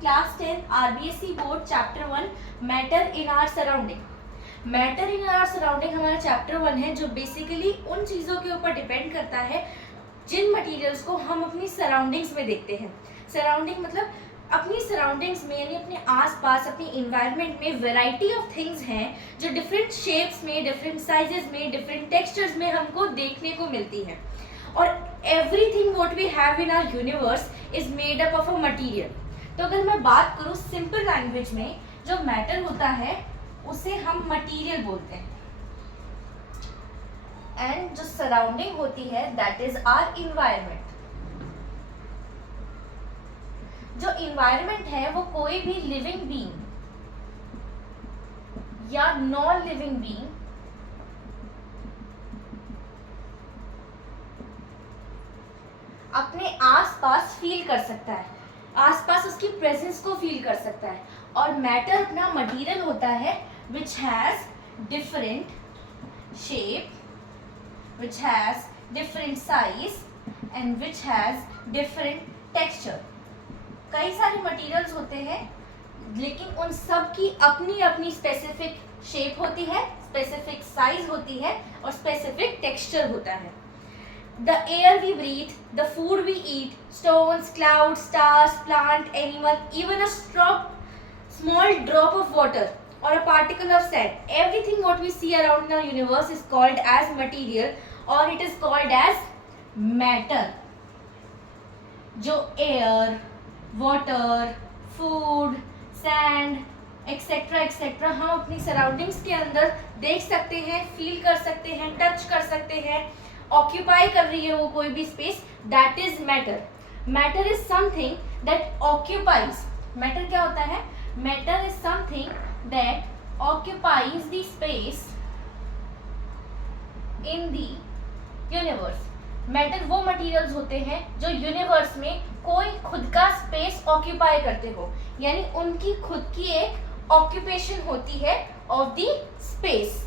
Class 10 RBSc board chapter 1 matter in our surrounding. Matter in our surrounding हमारा chapter 1 है, जो basically उन चीज़ों के ऊपर डिपेंड करता है जिन मटेरियल्स को हम अपनी सराउंडिंग्स में देखते हैं। सराउंडिंग मतलब अपनी सराउंडिंग्स में, यानी अपने आसपास, अपनी इन्वायरमेंट में वैरायटी ऑफ थिंग्स हैं जो डिफरेंट शेप्स में, डिफरेंट साइजेस में, डिफरेंट टेक्सचर्स में हमको देखने को मिलती है। और everything what we have in our universe is made up of a material. तो अगर मैं बात करूँ सिंपल लैंग्वेज में, जो मैटर होता है उसे हम मटेरियल बोलते हैं, एंड जो सराउंडिंग होती है दैट इज आवर इन्वायरमेंट। जो इन्वायरमेंट है वो कोई भी लिविंग बीइंग या नॉन लिविंग बीइंग अपने आसपास फील कर सकता है, आसपास उसकी प्रेजेंस को फील कर सकता है। और मैटर अपना मटेरियल होता है which has different shape, which has different size and which has different texture। कई सारे मटेरियल्स होते हैं, लेकिन उन सब की अपनी अपनी स्पेसिफिक शेप होती है, स्पेसिफिक साइज होती है और स्पेसिफिक टेक्सचर होता है। The air we breathe, the food we eat, stones, clouds, stars, plant, animal, even a small drop of water or a particle of sand, everything what we see around the universe is called as material or it is called as matter। जो air, water, food, sand, etcetera etcetera हम अपनी surroundings के अंदर देख सकते हैं, feel कर सकते हैं, टच कर सकते हैं, ऑक्यूपाई कर रही है वो कोई भी space, that is matter. Matter is something that occupies. Matter क्या होता है? Matter is something that occupies the space in the universe. Matter वो मटेरियल्स होते हैं जो यूनिवर्स में कोई खुद का स्पेस ऑक्यूपाई करते हो, यानी उनकी खुद की एक ऑक्यूपेशन होती है ऑफ द स्पेस।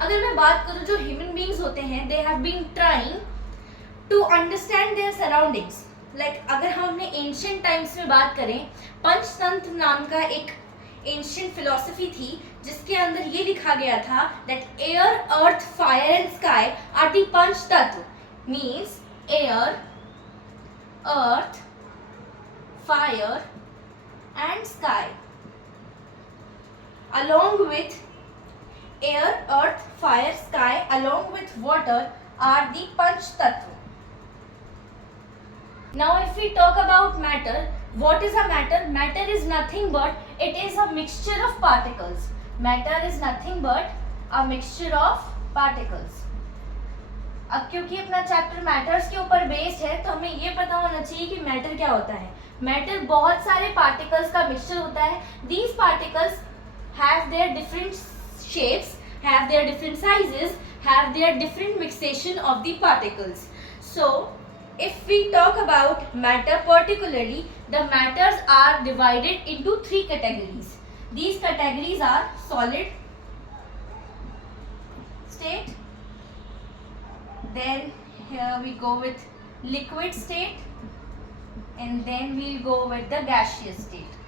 अगर मैं बात करूं जो ह्यूमन बीइंग्स होते हैं, they have been trying to understand their surroundings. Like अगर हम अपने एंशिएंट टाइम्स में बात करें, पंचतंत्र नाम का एक एंशिएंट फिलॉसफी थी जिसके अंदर ये लिखा गया था that air, earth, fire and sky are the पंच तत्व। Means air, earth, fire and sky along with air, earth, fire, sky along with water are the panch tattva। Now if we talk about matter, what is a matter? Matter is nothing but it is a mixture of particles। Matter is nothing but a mixture of particles। अब क्योंकि अपना chapter matters के ऊपर based है तो हमें ये पता होना चाहिए कि मैटर क्या होता है। मैटर बहुत सारे पार्टिकल्स का मिक्सचर होता है। These particles have their different shapes, have their different sizes, have their different mixation of the particles। So if we talk about matter particularly, the matters are divided into 3 categories। These categories are solid state, then here we go with liquid state, and then we'll go with the gaseous state।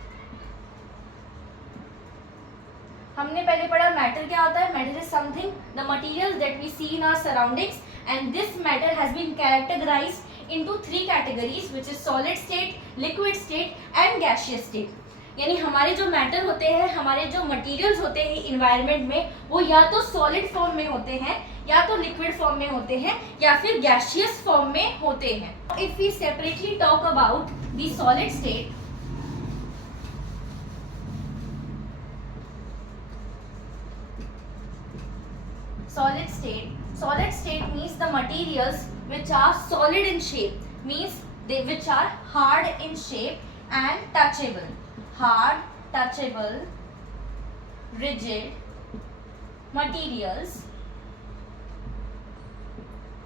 हमने पहले पढ़ा matter क्या होता है। Matter is something, the materials that we see in our surroundings, and this matter has been characterised into 3 categories which is solid state, liquid state and gaseous state. यानी हमारे जो matter होते हैं, हमारे जो मटेरियल्स होते हैं इन्वायरमेंट में, वो या तो सॉलिड फॉर्म में होते हैं, या तो लिक्विड फॉर्म में होते हैं, या फिर गैसियस फॉर्म में होते हैं। If we separately talk about the solid state, solid state means the materials which are solid in shape, means they which are hard in shape and touchable, hard, touchable, rigid materials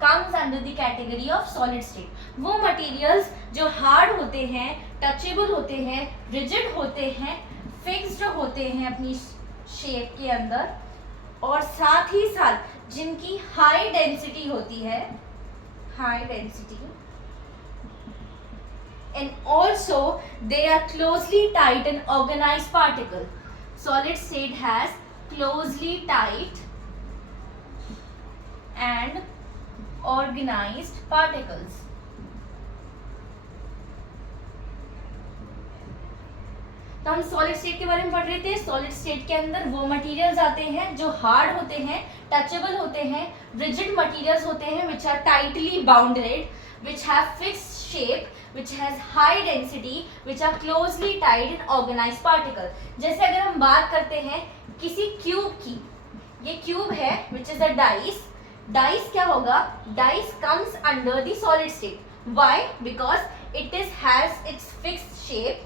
comes under the category of solid state। वो materials जो hard होते हैं, touchable होते हैं, rigid होते हैं, fixed होते हैं अपनी shape के अंदर, और साथ ही साथ जिनकी हाई डेंसिटी होती है, high density and also they are closely tied and organized particle. Solid state has closely tied and organized particles. तो हम सॉलिड स्टेट के बारे में पढ़ रहे थे. सॉलिड स्टेट के अंदर वो मटेरियल्स आते हैं जो हार्ड होते हैं, टचेबल होते हैं, रिजिड मटेरियल्स होते हैं which are tightly bounded, which have fixed shape, which has high density, which are closely tied and organized particle. जैसे अगर हम बात करते हैं किसी क्यूब की, ये क्यूब है which is a dice. Dice क्या होगा? Dice comes under the solid state. Why? Because it has its fixed shape,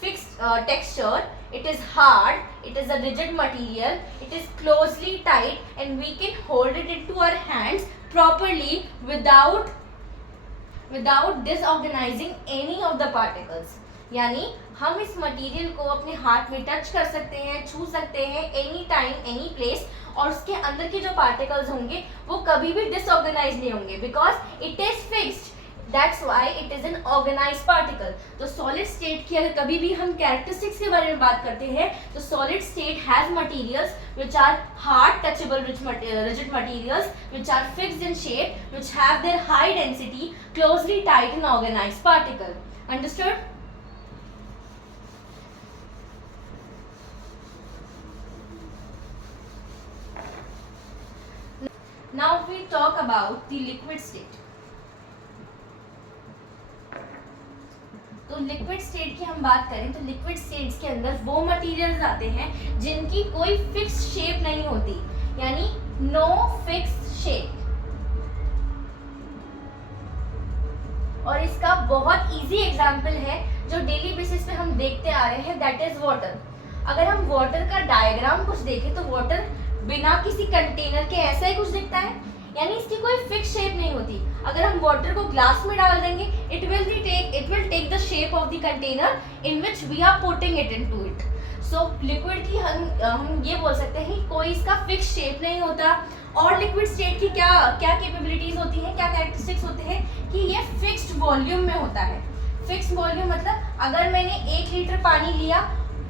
fixed texture. It is hard. It is a rigid material. It is closely tied, and we can hold it into our hands properly without disorganizing any of the particles. यानी हम इस material को अपने हाथ में touch कर सकते हैं, छू सकते हैं एनी टाइम एनी प्लेस, और उसके अंदर के जो पार्टिकल्स होंगे वो कभी भी डिसऑर्गेनाइज नहीं होंगे because it is fixed. That's why it is an organise particle. तो सॉलिड स्टेट की अगर कभी भी हम कैरेक्टरिस्टिक्स के बारे में बात करते हैं तो solid state has materials which are hard touchable rigid materials, which are fixed in shape, which have their high density, closely tied and organized particle. Understood? Now we talk about the liquid state. तो liquid state की हम बात करें तो liquid states के अंदर वो materials आते हैं जिनकी कोई फिक्स शेप नहीं होती, यानी नो फिक्स शेप. और इसका बहुत इजी एग्जांपल है जो डेली बेसिस पे हम देखते आ रहे हैं, दैट इज वाटर. अगर हम वाटर का डायग्राम कुछ देखें तो वाटर बिना किसी कंटेनर के ऐसा ही कुछ दिखता है, यानी इसकी कोई फिक्स शेप नहीं होती. अगर हम वाटर को ग्लास में डाल देंगे it will take the shape of the container in which we are putting it into it. So liquid की हम ये बोल सकते हैं कि कोई इसका फिक्स शेप नहीं होता. और लिक्विड स्टेट की क्या कैपेबिलिटीज होती हैं, क्या कैरेक्टरिस्टिक्स होते हैं कि ये फिक्स्ड वॉल्यूम में होता है. फिक्स्ड वॉल्यूम मतलब अगर मैंने 1 लीटर पानी लिया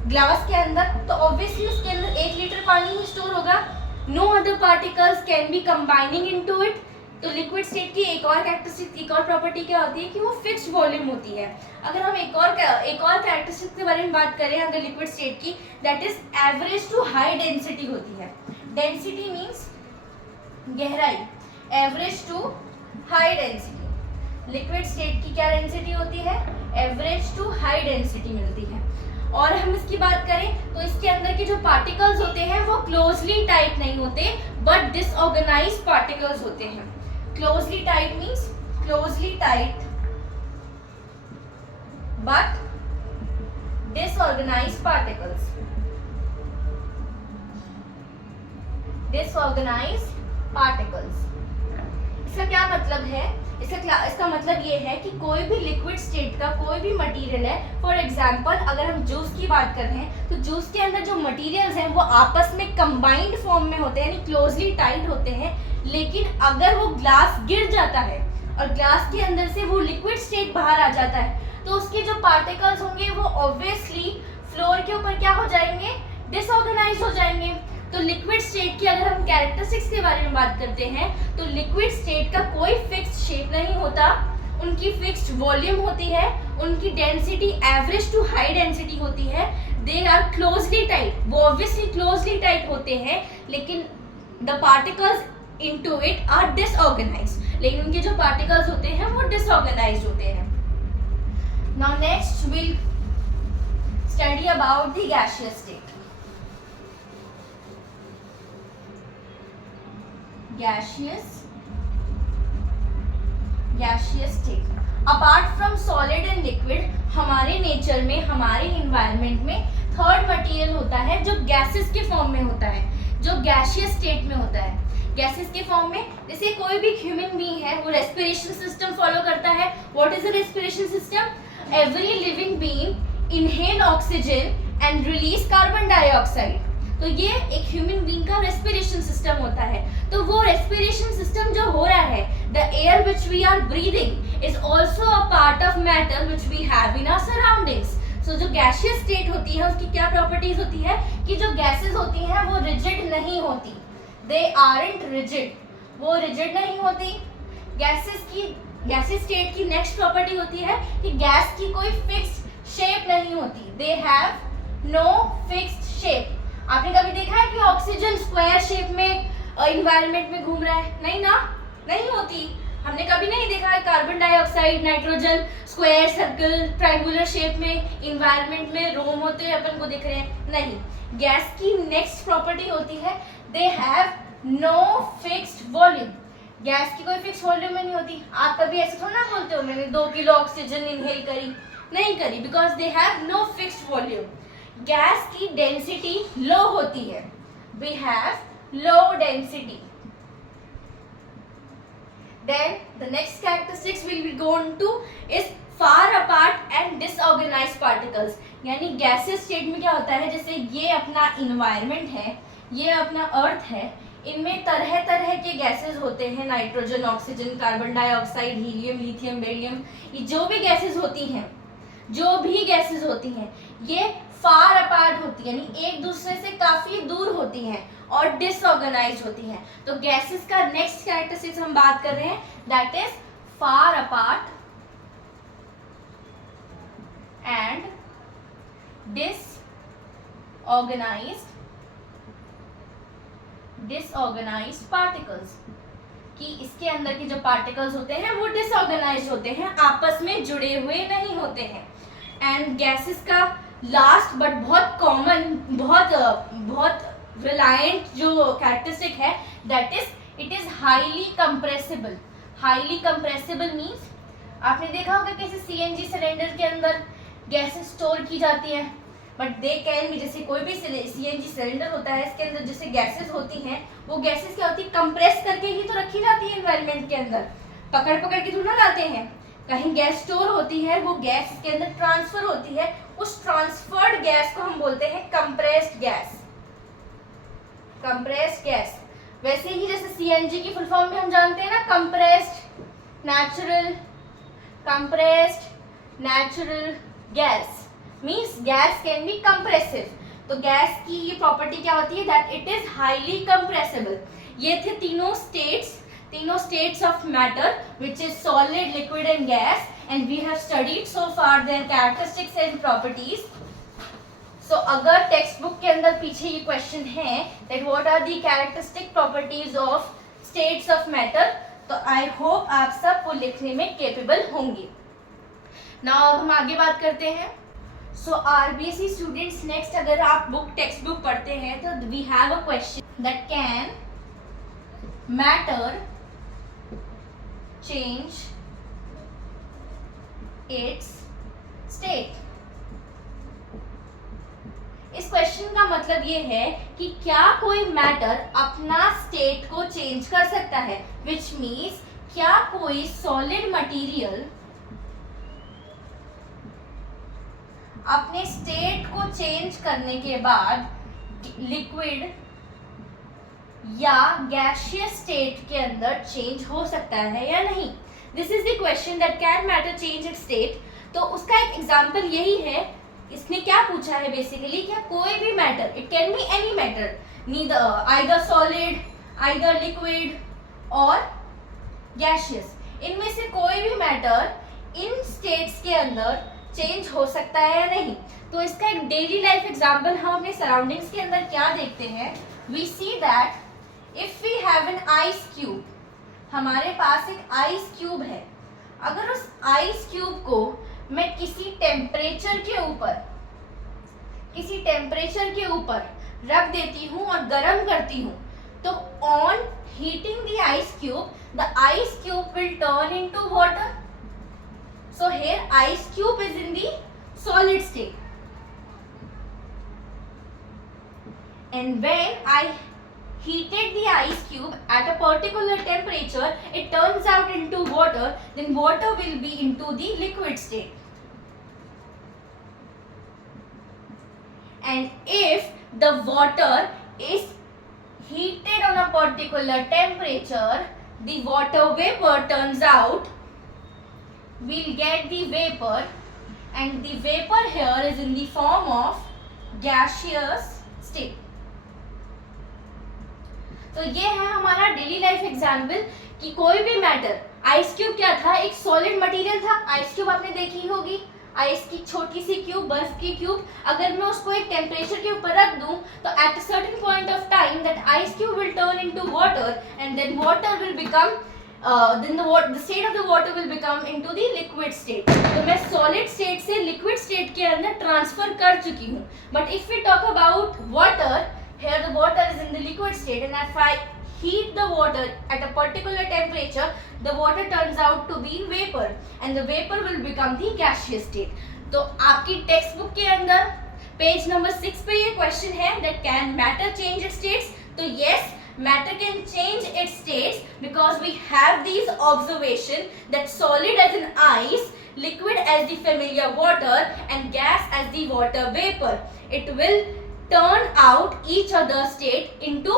ग्लास के अंदर तो ऑब्वियसली उसके अंदर 1 लीटर पानी ही स्टोर होगा. No other particles can be combining into it. तो लिक्विड स्टेट की एक और कैरेक्टरिस्टिक, एक और प्रॉपर्टी क्या होती है कि वो फिक्स्ड वॉल्यूम होती है. अगर हम एक और कैरेक्टरिस्टिक के बारे में बात करें अगर लिक्विड स्टेट की, that is average to high density होती है. डेंसिटी मीन्स गहराई, average to high density. Liquid state की क्या डेंसिटी होती है? एवरेज टू हाई डेंसिटी मिलती है. और हम इसकी बात करें तो इसके अंदर के जो पार्टिकल्स होते हैं वो क्लोजली टाइट नहीं होते बट डिसऑर्गेनाइज्ड पार्टिकल्स होते हैं. Closely tight means closely tight but disorganised particles. Disorganised particles. इसका क्या मतलब है? इसका मतलब ये है कि कोई भी लिक्विड स्टेट का कोई भी मटेरियल है, फॉर एग्जांपल अगर हम जूस की बात कर रहे हैं तो जूस के अंदर जो मटेरियल्स हैं वो आपस में कंबाइंड फॉर्म में होते हैं, यानी क्लोजली टाइट होते हैं. लेकिन अगर वो ग्लास गिर जाता है और ग्लास के अंदर से वो लिक्विड स्टेट बाहर आ जाता है तो उसके जो पार्टिकल्स होंगे वो ऑब्वियसली फ्लोर के ऊपर क्या हो जाएंगे? डिसऑर्गेनाइज हो जाएंगे. तो लिक्विड स्टेट की अगर हम कैरेक्टरिस्टिक्स के बारे में बात करते हैं तो लिक्विड स्टेट का कोई फिक्स्ड शेप नहीं होता, उनकी फिक्स्ड वॉल्यूम होती है, उनकी density average to high density होती है. दे आर क्लोजली टाइट, वो ऑब्वियसली क्लोजली टाइट होते हैं लेकिन the particles into it are disorganised, लेकिन उनके जो पार्टिकल्स होते हैं वो डिसऑर्गेनाइज्ड होते हैं. Now next will study about the gaseous state. Gaseous state. Apart from solid and liquid हमारे नेचर में, हमारे इन्वायरमेंट में थर्ड मटेरियल होता है जो गैसेस के फॉर्म में होता है, जो गैसियस स्टेट में होता है. गैसेस के फॉर्म में जैसे कोई भी ह्यूमन बीइंग है वो रेस्पिरेशन सिस्टम फॉलो करता है. What is the respiration system? Every living being inhale oxygen and release carbon dioxide. तो ये एक ह्यूमन बीइंग का रेस्पिरेशन सिस्टम होता है. तो वो रेस्पिरेशन सिस्टम जो हो रहा है, the air which we are breathing is also a part of matter which we have in our surroundings. So जो gaseous state होती है उसकी क्या properties होती है कि जो gases होती हैं वो rigid नहीं होती. They aren't rigid. वो rigid नहीं होती. gaseous state की next property होती है कि gas की कोई fixed shape नहीं होती. They have no fixed shape. आपने कभी देखा है कि ऑक्सीजन स्क्वायर शेप में एनवायरनमेंट में घूम रहा है? नहीं ना, नहीं होती. हमने कभी नहीं देखा है carbon dioxide nitrogen square circle triangular shape में एनवायरनमेंट में रोम होते हुए अपन को दिख रहे हैं? नहीं. गैस की नेक्स्ट प्रॉपर्टी होती है they have no fixed volume. Gas की कोई फिक्स वॉल्यूम नहीं होती. आप कभी ऐसे थोड़ा ना बोलते हो मैंने 2 किलो ऑक्सीजन इनहेल करी, नहीं करी, because they have no fixed volume. Gas की डेंसिटी लो होती है. We have low density. Then the next characteristics we will go into is far apart and disorganized particles. यानी gaseous state में क्या होता है, जैसे ये अपना environment है, ये अपना अर्थ है, इनमें तरह तरह के गैसेस होते हैं, nitrogen, oxygen, carbon dioxide, helium, lithium, beryllium. ये जो भी गैसेस होती हैं, ये फार अपार्ट होती है, यानी एक दूसरे से काफी दूर होती हैं और डिसऑर्गेनाइज होती हैं. तो गैसेस का नेक्स्ट कैरेक्टरिस्टिक्स हम बात कर रहे हैं, that is far apart and disorganised particles. कि इसके अंदर के जो पार्टिकल्स होते हैं वो डिसऑर्गेनाइज होते हैं, आपस में जुड़े हुए नहीं होते हैं. एंड गैसेस का लास्ट बट बहुत कॉमन, बहुत रिलायंट जो कैरेक्टरिस्टिक है, that is it is highly compressible. Highly compressible means आपने देखा होगा किसी सीएनजी सिलेंडर के अंदर गैसेस स्टोर की जाती हैं, बट दे कैन भी, जैसे कोई भी सीएनजी सिलेंडर होता है इसके अंदर जैसे गैसेस होती हैं, वो गैसेस क्या होती है, कंप्रेस करके ही तो रखी जाती है एनवायरनमेंट के अंदर, पकड़ पकड़ के थोड़ा लाते हैं. कहीं गैस स्टोर होती है, वो गैस के अंदर ट्रांसफर होती है, उस ट्रांसफर्ड गैस को हम बोलते हैं कंप्रेस्ड गैस. Compressed gas. वैसे ही जैसे सीएनजी की फुल फॉर्म में हम जानते हैं ना, compressed natural gas means gas can be compressive. तो गैस की ये प्रॉपर्टी क्या होती है, that it is highly compressible. ये थे तीनों states of matter, which is solid, liquid and gas, and we have studied so far their characteristics and properties. So अगर टेक्स्ट बुक के अंदर पीछे ये क्वेश्चन है that what are the characteristic properties of states of matter, तो I hope आप सब को लिखने में केपेबल होंगे. नाउ अब हम आगे बात करते हैं. सो आरबीएसई स्टूडेंट्स, नेक्स्ट अगर आप टेक्स्ट बुक पढ़ते हैं तो we have a question that can matter change its state. इस क्वेश्चन का मतलब ये है कि क्या कोई मैटर अपना स्टेट को चेंज कर सकता है, विच मीन्स क्या कोई सॉलिड मटेरियल अपने स्टेट को चेंज करने के बाद लिक्विड या गैसियस स्टेट के अंदर चेंज हो सकता है या नहीं. This is the question that can matter change it's state. तो उसका एक एग्जांपल यही है. इसने क्या पूछा है बेसिकली, क्या कोई भी matter, it can be any matter, neither either solid, either liquid और गैसियस, इनमें से कोई भी मैटर इन स्टेट्स के अंदर चेंज हो सकता है या नहीं. तो इसका एक डेली लाइफ एग्जांपल हम अपने सराउंडिंग्स के अंदर क्या देखते हैं, we see that if we have an ice cube, हमारे पास एक आइस क्यूब है. अगर उस आइस क्यूब को मैं किसी टेम्परेचर के ऊपर रख देती हूँ और गर्म करती हूँ, तो on heating the ice cube will turn into water. So here ice cube is in the solid state, and when I heated the ice cube at a particular temperature, it turns out into water, then water will be into the liquid state. And if the water is heated on a particular temperature, the water vapor turns out we'll get the vapor, and the vapor here is in the form of gaseous state. तो ये है हमारा daily life example कि कोई भी matter, ice cube क्या था, एक सॉलिड मटेरियल था. आइस क्यूब आपने देखी होगी, आइस की छोटी सी क्यूब, बर्फ की क्यूब. अगर मैं उसको एक टेम्परेचर के ऊपर रख दूं तो at a certain point of time that ice cube will turn into water, and then water will become then the state of the water will become into the liquid state. तो मैं solid state से liquid state के अंदर transfer कर चुकी हूँ. But if we talk about water, here the water is in the liquid state, and if I heat the water at a particular temperature, the water turns out to be vapor, and the vapor will become the gaseous state. तो आपकी text book के अंदर page number 6 पे ये question है that can matter change its states. तो yes, matter can change its states because we have these observation that solid as in ice, liquid as the familiar water, and gas as the water vapor. It will turn out each other state into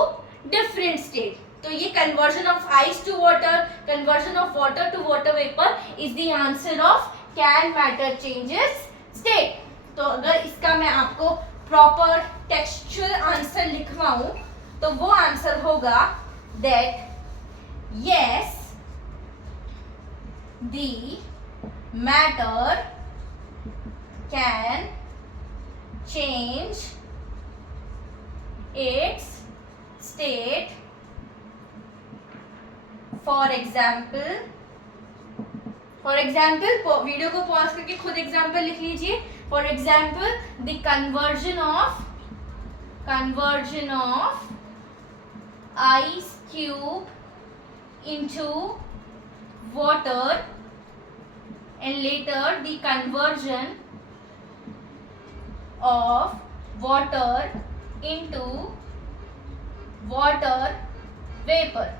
different state. तो ये conversion of ice to water, conversion of water to water vapor is the answer of can matter changes state. तो अगर इसका मैं आपको proper textual answer लिखवाऊं तो वो answer होगा that yes, the matter can change its state. For example, video को pause करके खुद एग्जाम्पल लिख लीजिए. For example, the conversion of ice cube into water, and later the conversion of water into water vapor.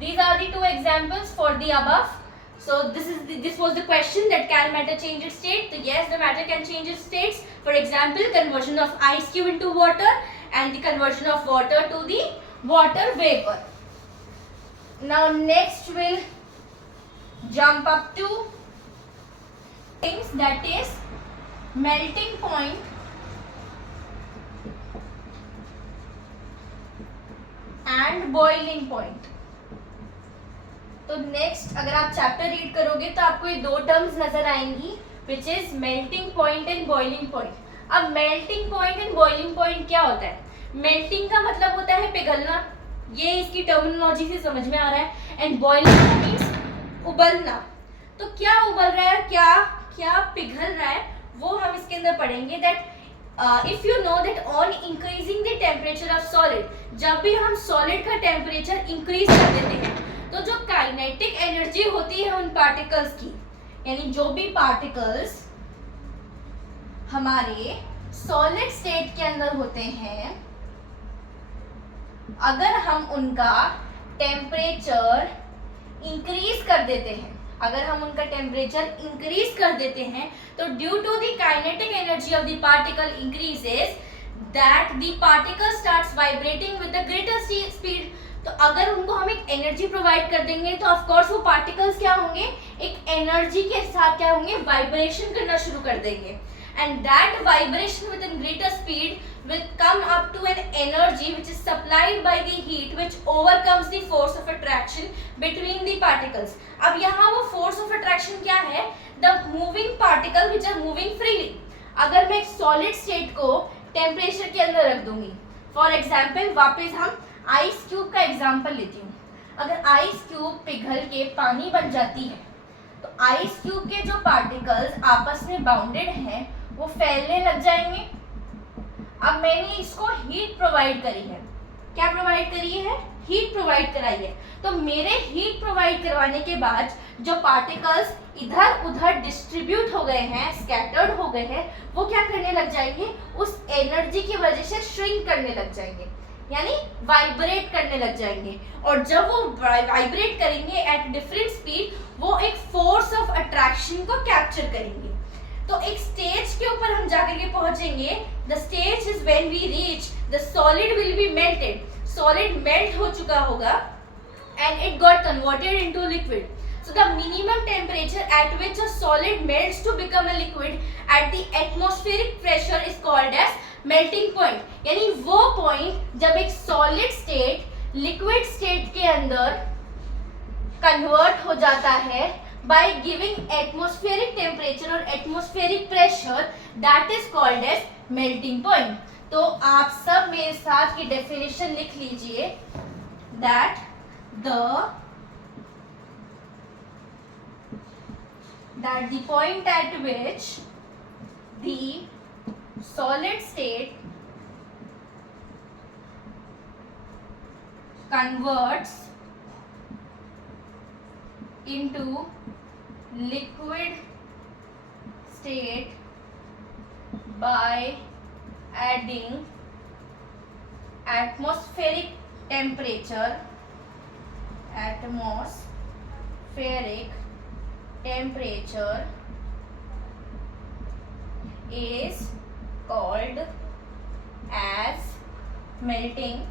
These are the two examples for the above. So this was the question that can matter change its state. So yes, the matter can change its states. For example, conversion of ice cube into water, and the conversion of water to the water vapor. Now next we'll jump up to things, that is melting point and boiling point. तो next अगर आप chapter read करोगे तो आपको ये दो terms नजर आएंगी, which is melting point and boiling point. अब melting point and boiling point क्या होता है? मेल्टिंग का मतलब होता है पिघलना, ये इसकी टर्मिनोलॉजी से समझ में आ रहा है, एंड बॉइलिंग मीन्स उबलना. तो क्या उबल रहा है, क्या पिघल रहा है, वो हम इसके अंदर पढ़ेंगे. That if you know that on increasing the temperature of solid, जब भी हम सॉलिड का टेम्परेचर इंक्रीज कर देते हैं तो जो काइनेटिक एनर्जी होती है उन पार्टिकल्स की, यानी जो भी पार्टिकल्स हमारे सॉलिड स्टेट के अंदर होते हैं, अगर हम उनका टेम्परेचर इंक्रीज कर देते हैं, तो due to the kinetic energy of the particle increases, that the particle starts vibrating with the greater speed. तो अगर उनको हम एक एनर्जी प्रोवाइड कर देंगे तो ऑफ कोर्स वो पार्टिकल्स क्या होंगे, एक एनर्जी के साथ क्या होंगे, वाइब्रेशन करना शुरू कर देंगे. And that vibration with in greater speed will come up to an energy which is supplied by the heat which overcomes the force of attraction between the particles. अब यहाँ वो force of attraction क्या है? The moving particle which are moving freely. अगर मैं एक solid state को temperature के अंदर रख दूंगी, for example वापस हम आइस क्यूब का एग्जाम्पल लेती हूँ. अगर आइस क्यूब पिघल के पानी बन जाती है तो आइस क्यूब के जो पार्टिकल्स आपस में बाउंडेड हैं वो फैलने लग जाएंगे. अब मैंने इसको हीट प्रोवाइड करी है, क्या प्रोवाइड करी है, हीट प्रोवाइड कराई है. तो मेरे हीट प्रोवाइड करवाने के बाद जो पार्टिकल्स इधर उधर डिस्ट्रीब्यूट हो गए हैं, स्कैटर्ड हो गए हैं, वो क्या करने लग जाएंगे, उस एनर्जी की वजह से श्रिंक करने लग जाएंगे, यानी वाइब्रेट करने लग जाएंगे. और जब वो वाइब्रेट करेंगे एट डिफरेंट स्पीड, वो एक फोर्स ऑफ अट्रैक्शन को कैप्चर करेंगे. तो एक स्टेज के ऊपर हम जाकर के पहुंचेंगे. The stage is when we reach the solid will be melted. Solid melt हो चुका होगा and it got converted into liquid. So the minimum temperature at which a solid melts to become a liquid at the atmospheric pressure is called as melting point. यानी वो point जब एक solid state liquid state के अंदर convert हो जाता है by giving atmospheric temperature और atmospheric pressure, that is called as melting point. तो आप सब मेरे साथ की डेफिनेशन लिख लीजिए, that the point at which the solid state converts into liquid state by adding atmospheric temperature is called as melting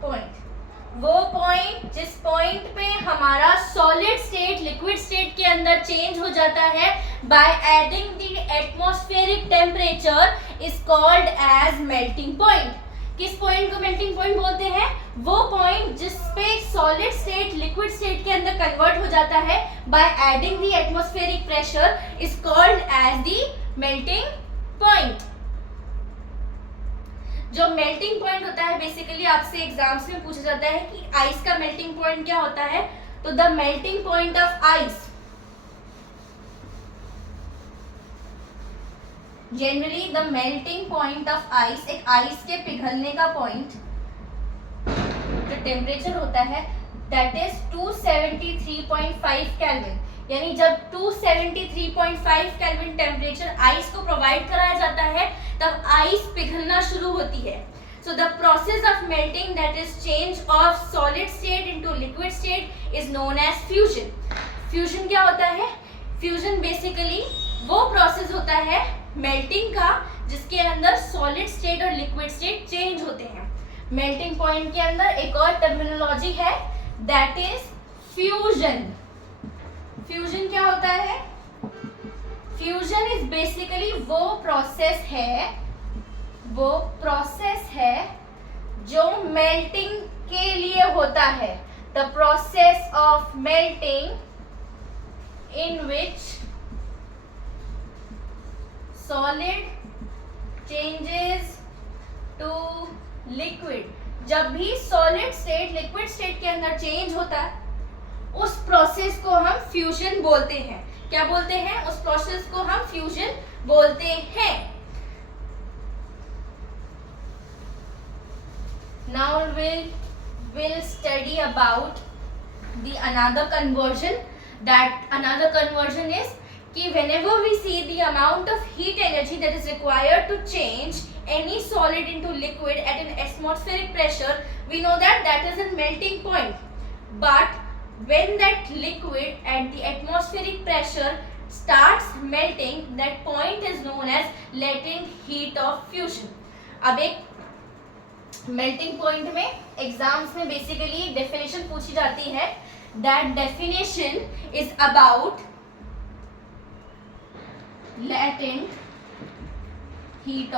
point. वो पॉइंट जिस पॉइंट पे हमारा सॉलिड स्टेट लिक्विड स्टेट के अंदर चेंज हो जाता है by adding the atmospheric temperature is called as melting point. किस पॉइंट को मेल्टिंग पॉइंट बोलते हैं? वो पॉइंट जिस पे सॉलिड स्टेट लिक्विड स्टेट के अंदर कन्वर्ट हो जाता है by adding the atmospheric pressure is called as the melting point. जो मेल्टिंग पॉइंट होता है बेसिकली आपसे एग्जाम्स में पूछा जाता है कि आइस का मेल्टिंग पॉइंट क्या होता है. तो the melting point of ice, generally the melting point of ice, एक आइस के पिघलने का पॉइंट जो टेम्परेचर होता है दैट इज 273.5 केल्विन. यानी जब 273.5 केल्विन टेम्परेचर आइस को प्रोवाइड कराया जाता है तब आइस पिघलना शुरू होती है. So the process of melting that is change of solid state into liquid state is known as fusion. Fusion क्या होता है? फ्यूजन बेसिकली वो प्रोसेस होता है मेल्टिंग का जिसके अंदर सॉलिड स्टेट और लिक्विड स्टेट चेंज होते हैं. मेल्टिंग पॉइंट के अंदर एक और टर्मिनोलॉजी है दैट इज फ्यूजन. फ्यूजन क्या होता है? फ्यूजन इज बेसिकली वो प्रोसेस है जो मेल्टिंग के लिए होता है. The process of melting in which solid changes to liquid. जब भी सॉलिड स्टेट लिक्विड स्टेट के अंदर चेंज होता है उस प्रोसेस को हम फ्यूजन बोलते हैं. क्या बोलते हैं? उस प्रोसेस को हम फ्यूजन बोलते हैं. Now we'll study about the another conversion. That another conversion is कि whenever we see the amount of heat energy that is required to change any solid into liquid at an atmospheric pressure, we know that that is a melting point. But when that liquid at the atmospheric pressure starts melting, that point is known as latent heat of fusion. अब एक melting point में exams में basically एक definition पूछी जाती है. That definition is about latent heat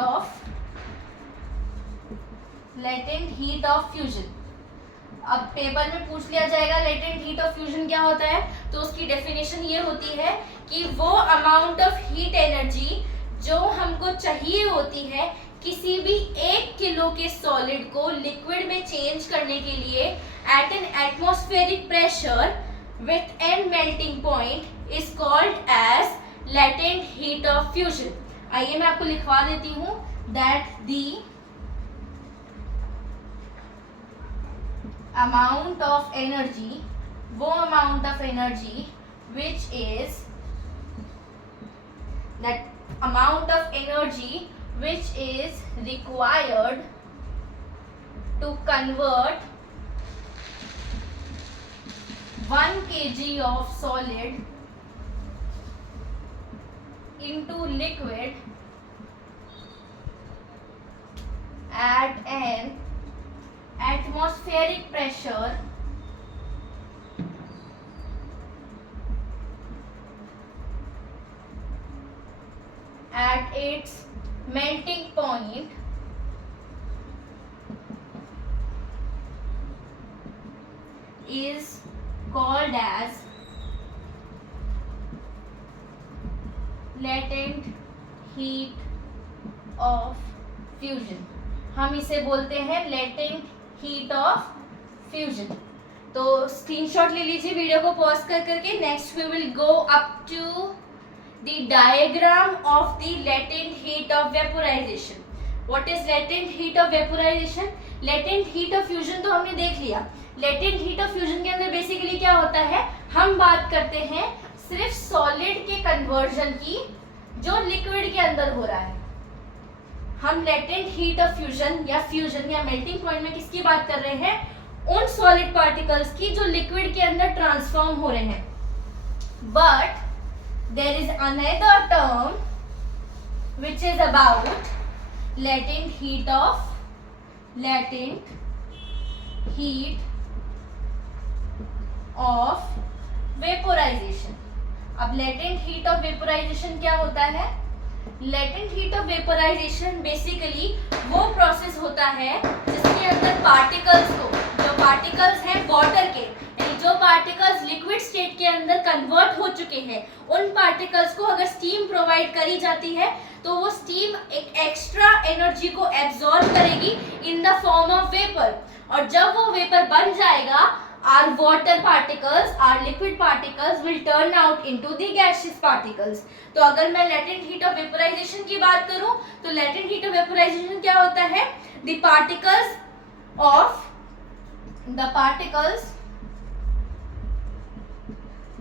of fusion. अब paper में पूछ लिया जाएगा latent heat of fusion क्या होता है, तो उसकी डेफिनेशन ये होती है कि वो अमाउंट ऑफ हीट एनर्जी जो हमको चाहिए होती है किसी भी 1 किलो के सॉलिड को लिक्विड में चेंज करने के लिए at an atmospheric pressure with an melting point is called as latent heat of fusion. आइए मैं आपको लिखवा देती हूँ that the amount of energy, वो amount of energy which is that amount of energy which is required to convert 1 kg of solid into liquid at an atmospheric pressure at its melting point is called as latent heat of fusion. हम इसे बोलते हैं latent heat of fusion. तो screenshot ले लीजिए video को pause कर करके. Next we will go up to the diagram of the latent heat of vaporization. What is latent heat of vaporization? latent heat of fusion तो हमने देख लिया. latent heat of fusion के अंदर बेसिकली क्या होता है, हम बात करते हैं सिर्फ सॉलिड के कन्वर्जन की जो लिक्विड के अंदर हो रहा है. हम latent heat of fusion या मेल्टिंग पॉइंट में किसकी बात कर रहे हैं, उन सॉलिड पार्टिकल्स की जो लिक्विड के अंदर ट्रांसफॉर्म हो रहे हैं. But there is another term which is about latent heat of vaporization. अब latent heat of vaporization क्या होता है? latent heat of vaporization basically वो प्रोसेस होता है जिसके अंदर पार्टिकल्स को, जो पार्टिकल्स हैं वाटर के, जो पार्टिकल्स लिक्विड स्टेट के अंदर कन्वर्ट हो चुके हैं, उन पार्टिकल्स को अगर स्टीम प्रोवाइड करी जाती है तो वो स्टीम एक एक्स्ट्रा एनर्जी को एब्जॉर्ब करेगी in the form of vapour. और जब वो वेपर बन जाएगा, or water particles, or liquid particles will turn out into the gaseous particles. तो अगर मैं लेटेंट हीट ऑफ वेपोराइजेशन की बात करूं तो लेटेंट हीट ऑफ वेपोराइजेशन क्या होता है,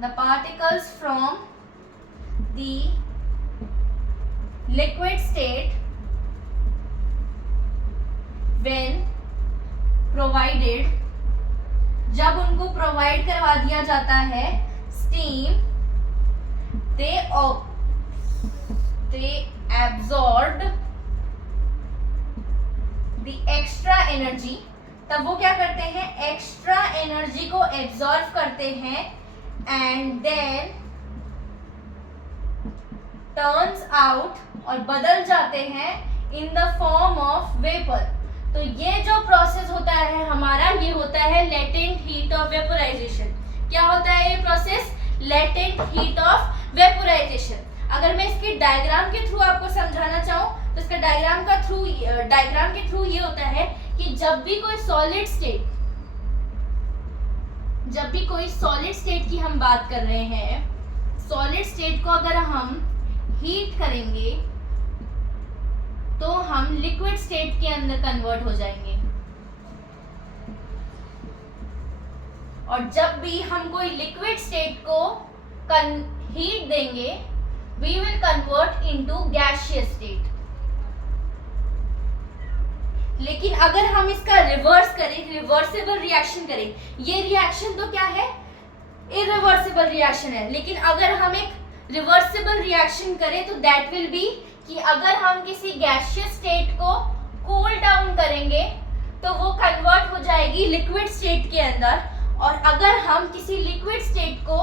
the particles from the liquid state when provided, जब उनको प्रोवाइड करवा दिया जाता है steam, they absorbed the extra energy. तब वो क्या करते हैं, एक्स्ट्रा एनर्जी को एब्जॉर्ब करते हैं and then turns out और बदल जाते हैं in the form of vapor. तो ये जो प्रोसेस होता है हमारा, ये होता है latent heat of vaporization. क्या होता है ये process, latent heat of vaporization. अगर मैं इसके डायग्राम के थ्रू आपको समझाना चाहूँ तो इसका डायग्राम के थ्रू ये होता है कि जब भी कोई सॉलिड स्टेट की हम बात कर रहे हैं, सॉलिड स्टेट को अगर हम हीट करेंगे तो हम लिक्विड स्टेट के अंदर कन्वर्ट हो जाएंगे. और जब भी हम कोई लिक्विड स्टेट को हीट देंगे, we will convert into gaseous state. लेकिन अगर हम इसका रिवर्स करें, रिवर्सिबल रिएक्शन करें, ये रिएक्शन तो क्या है, इरिवर्सिबल रिएक्शन है. लेकिन अगर हम एक रिवर्सिबल रिएक्शन करें तो दैट विल बी कि अगर हम किसी गैसियस स्टेट को कूल डाउन करेंगे तो वो कन्वर्ट हो जाएगी लिक्विड स्टेट के अंदर. और अगर हम किसी लिक्विड स्टेट को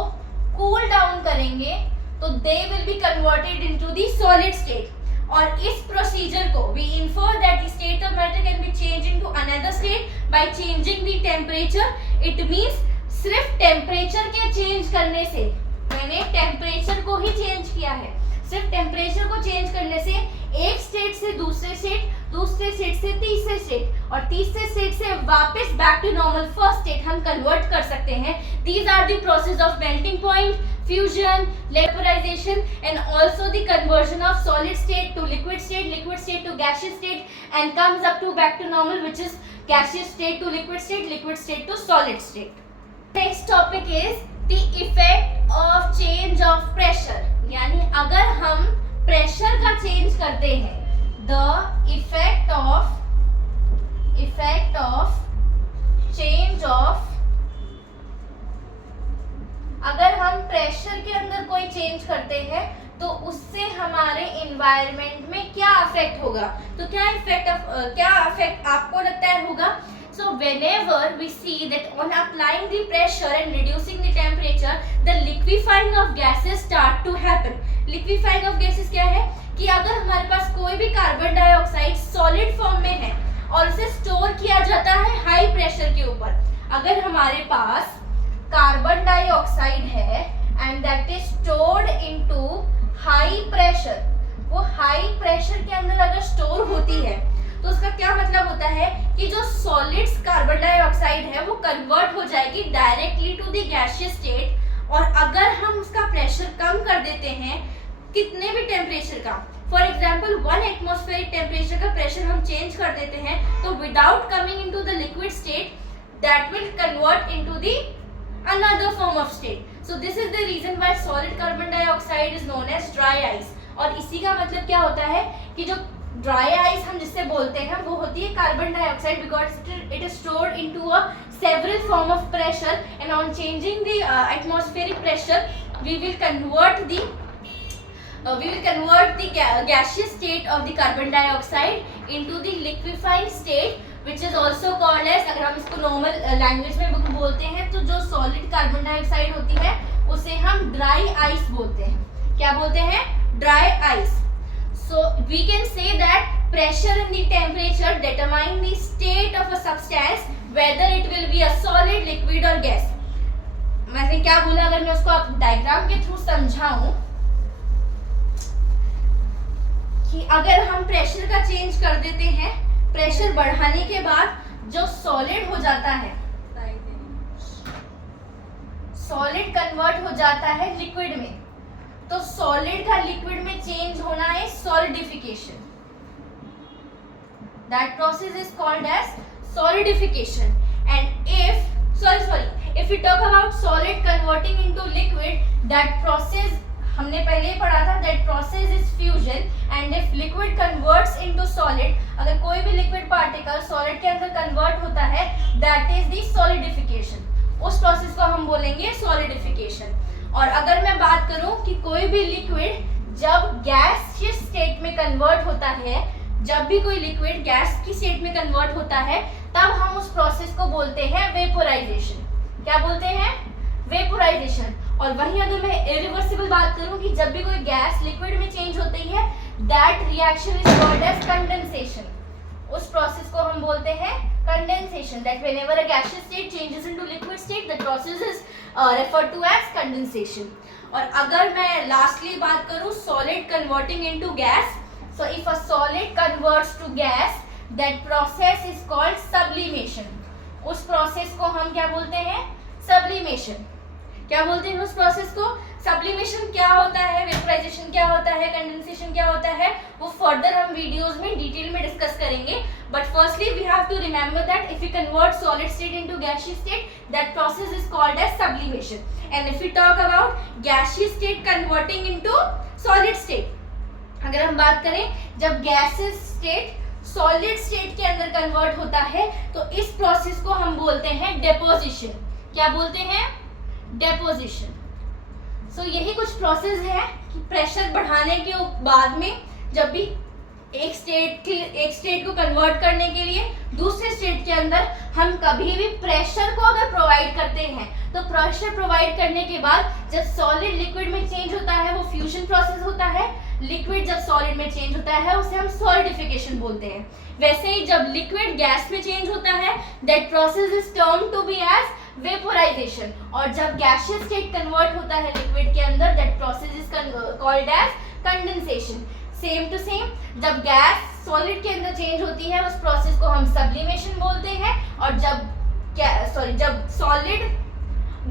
कूल डाउन करेंगे तो they will be converted into the solid state. और इस प्रोसीजर को we infer that the state of matter can be change into another state by changing the temperature. It means सिर्फ temperature के change करने से, मैंने टेम्परेचर को ही change किया है, सिर्फ टेम्परेचर को चेंज करने से एक स्टेट से दूसरे स्टेट, दूसरे स्टेट से तीसरे स्टेट और तीसरे स्टेट से वापस back to normal first state हम कन्वर्ट कर सकते हैं. These are the process of melting point, fusion, vaporization and also the conversion of solid state to liquid state to gaseous state and comes up to back to normal, which is gaseous state to liquid state to solid state. Next topic is the effect of change of pressure. यानी अगर हम pressure का change करते हैं, the effect of change of, अगर हम pressure के अंदर कोई चेंज करते हैं तो उससे हमारे एनवायरनमेंट में क्या अफेक्ट होगा. तो क्या अफेक्ट आपको लगता है होगा. So whenever we see that on applying the pressure and reducing the temperature, the liquefying of gases start to happen. Liquefying of gases क्या है कि अगर और उसे स्टोर किया जाता है हाई प्रेशर के ऊपर। अगर हमारे पास कार्बन डाइऑक्साइड है and that is stored into high pressure, वो हाई प्रेशर के अंदर अगर स्टोर होती है तो उसका क्या मतलब होता है कि जो सॉलिड्स कार्बन डाइऑक्साइड है वो कन्वर्ट हो जाएगी directly to the gaseous state. और अगर हम उसका प्रेशर कम कर देते हैं कितने भी टेम्परेचर का, फॉर एग्जाम्पल 1 एटमॉस्फेरिक टेम्परेचर का प्रेशर हम चेंज कर देते हैं, तो without coming into the liquid state that will convert into the another form of state. So this is the reason why solid carbon dioxide is known as dry ice. और इसी का मतलब क्या होता है कि जो ड्राई आइस हम जिससे बोलते हैं वो होती है carbon dioxide, because it is stored into a several form of pressure and on changing the atmospheric pressure we will convert the gaseous state of the carbon dioxide into the liquefied state, which is also called as, अगर हम इसको normal language में बोलते हैं तो जो solid carbon dioxide होती है उसे हम ड्राई आइस बोलते हैं। क्या बोलते हैं? Dry ice. So we can say that pressure and the temperature determine the state of a substance, whether it will be a solid, liquid or gas. मैंने क्या बोला, अगर मैं उसको आप डायग्राम के थ्रू समझाऊं कि अगर हम प्रेशर का चेंज कर देते हैं, प्रेशर बढ़ाने के बाद जो सॉलिड हो जाता है, सॉलिड कन्वर्ट हो जाता है लिक्विड में, तो सॉलिड का लिक्विड में चेंज होना है solidification. That process is called as solidification. And if we talk about solid converting into liquid, that process हमने पहले ही पढ़ा था, that process is fusion. and if liquid converts into solid, अगर कोई भी लिक्विड पार्टिकल सॉलिड के अंदर convert होता है, that is the solidification. उस प्रोसेस को हम बोलेंगे सॉलिडिफिकेशन। और अगर मैं बात करूं कि कोई भी लिक्विड जब गैसियस स्टेट में कन्वर्ट होता है, जब भी कोई लिक्विड गैस की स्टेट में कन्वर्ट होता है, तब हम उस प्रोसेस को बोलते हैं वेपोराइजेशन। क्या बोलते हैं? वेपोराइजेशन। और वहीं अगर मैं इरिवर्सिबल बात करूं कि जब भी कोई गैस लिक्विड में चेंज होती है, that reaction is called as condensation. उस प्रोसेस को हम बोलते हैं condensation. That whenever a gaseous state changes into liquid state, the process is referred to as condensation. और अगर मैं लास्टली बात करूं solid converting into gas, so if a solid converts to gas, that process is called sublimation. उस process को हम क्या बोलते हैं? सबलिमेशन। क्या बोलते हैं उस प्रोसेस को? सब्लिमेशन क्या होता है, वेपोराइजेशन क्या होता है, कंडेंसेशन क्या होता है, वो फर्दर हम वीडियोस में डिटेल में डिस्कस करेंगे। But firstly we have to remember that if you convert solid state into gaseous state, that process is called as sublimation. And if you talk about gaseous state converting into solid state, अगर हम बात करें जब gaseous state solid state के अंदर convert होता है, तो इस प्रोसेस को हम बोलते हैं डेपोजिशन। क्या बोलते हैं? डेपोजिशन। सो यही कुछ प्रोसेस है कि प्रेशर बढ़ाने के बाद में जब भी एक स्टेट को कन्वर्ट करने के लिए दूसरे स्टेट के अंदर हम कभी भी प्रेशर को अगर प्रोवाइड करते हैं, तो प्रेशर प्रोवाइड करने के बाद जब सॉलिड लिक्विड में चेंज होता है वो फ्यूजन प्रोसेस होता है। लिक्विड जब सॉलिड में चेंज होता है उसे हम सॉलिडिफिकेशन बोलते हैं। वैसे ही जब लिक्विड गैस में चेंज होता है, that process is termed to be as vaporisation. और जब गैसियस स्टेट कन्वर्ट होता है लिक्विड के अंदर, that process is called as condensation. Same to same, जब गैस सॉलिड के अंदर चेंज होती है उस प्रोसेस को हम सब्लिमेशन बोलते हैं। और जब सॉलिड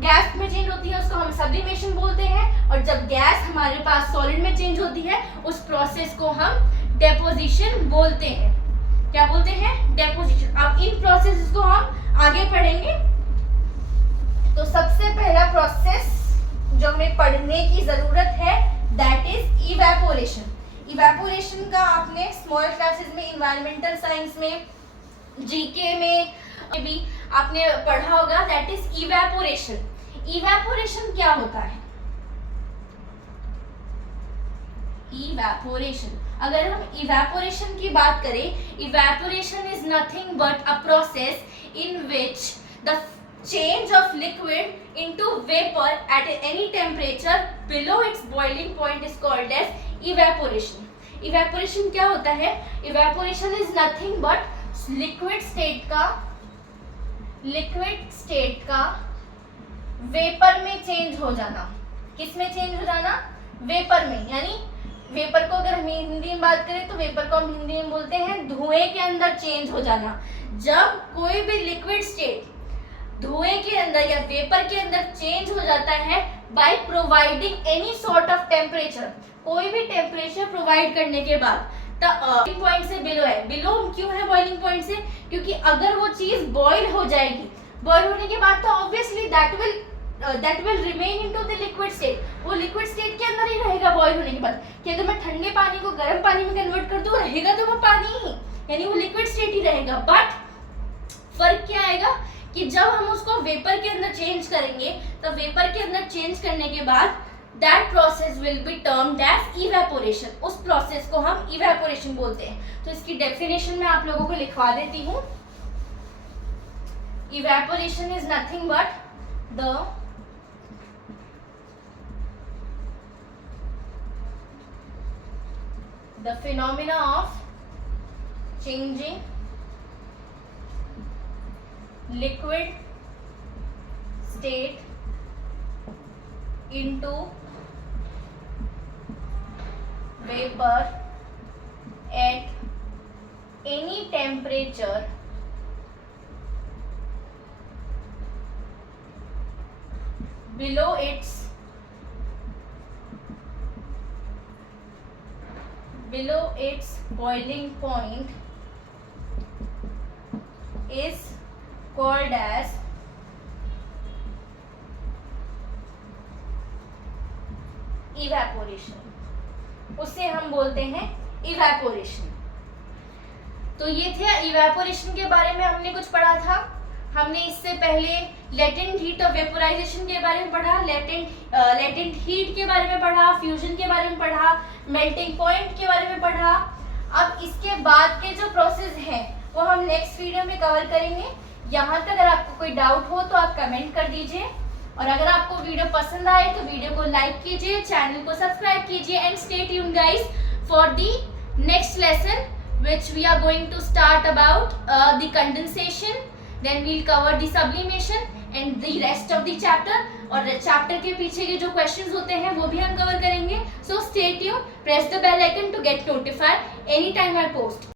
गैस में चेंज होती है उसको हम सब्लिमेशन बोलते हैं। और जब गैस हमारे पास सॉलिड में चेंज होती है उस प्रोसेस को हम डेपोजिशन बोलते हैं। क्या बोलते हैं? डेपोजिशन। अब इन प्रोसेस को हम आगे पढ़ेंगे। तो सबसे पहला प्रोसेस जो हमें पढ़ने की जरूरत है, दैट इज इवेपोरेशन। इवेपोरेशन का आपने स्मॉल क्लासेस में, इन्वायरमेंटल साइंस में, जीके में भी आपने पढ़ा होगा, दैट इज इवेपोरेशन। इवेपोरेशन क्या होता है? इवेपोरेशन, अगर हम इवेपोरेशन की बात करें, evaporation is nothing but a process in which the change of liquid into vapor at any temperature below its boiling point is called as evaporation. Evaporation क्या होता है? Evaporation is nothing but liquid state का vapour में change हो जाना। किस में change हो जाना? वेपर में। यानी वेपर को अगर हम हिंदी में बात करें तो वेपर को हम हिंदी में बोलते हैं धुएं के अंदर चेंज हो जाना। जब कोई भी लिक्विड स्टेट धुएं के अंदर या वेपर के अंदर चेंज हो जाता है by providing any sort of temperature, कोई भी टेम्परेचर प्रोवाइड करने के बाद, बॉइलिंग पॉइंट से बिलो है। बिलो क्यों है बॉइलिंग पॉइंट से? क्योंकि अगर वो चीज बॉईल हो जाएगी, बॉईल होने के बाद तो obviously that will remain into the liquid state, वो लिक्विड स्टेट के अंदर ही रहेगा बॉईल होने के बाद। कि अगर मैं ठंडे पानी को गर्म पानी में कन्वर्ट कर दूं, रहेगा तो वो पानी ही, यानी वो लिक्विड स्टेट ही रहेगा। बट फर्क क्या आएगा कि जब हम उसको वेपर के अंदर चेंज करेंगे, तो वेपर के अंदर चेंज करने के बाद that process will be termed as evaporation, उस प्रोसेस को हम evaporation बोलते हैं। तो इसकी डेफिनेशन मैं आप लोगों को लिखवा देती हूँ। evaporation is nothing but the phenomena of changing liquid state into vapor at any temperature below its boiling point is called as evaporation. उसे हम बोलते हैं इवेपोरेशन। तो ये थे इवेपोरेशन के बारे में हमने कुछ पढ़ा था। हमने इससे पहले लेटेंट हीट ऑफ वेपोराइजेशन के बारे में पढ़ा, लेटेंट हीट के बारे में पढ़ा, फ्यूजन के बारे में पढ़ा, मेल्टिंग पॉइंट के बारे में पढ़ा। अब इसके बाद के जो प्रोसेस हैं वो हम नेक्स्ट वीडियो में कवर करेंगे। यहाँ तक अगर आपको कोई डाउट हो तो आप कमेंट कर दीजिए, और अगर आपको वीडियो पसंद आए तो वीडियो को लाइक कीजिए, चैनल को सब्सक्राइब कीजिए, and stay tuned guys for the next lesson which we are going to start about the condensation, then we'll cover the sublimation and the rest of the chapter, और chapter के पीछे के जो questions होते हैं वो भी हम कवर करेंगे। So stay tuned, press the bell icon to get notified anytime I post.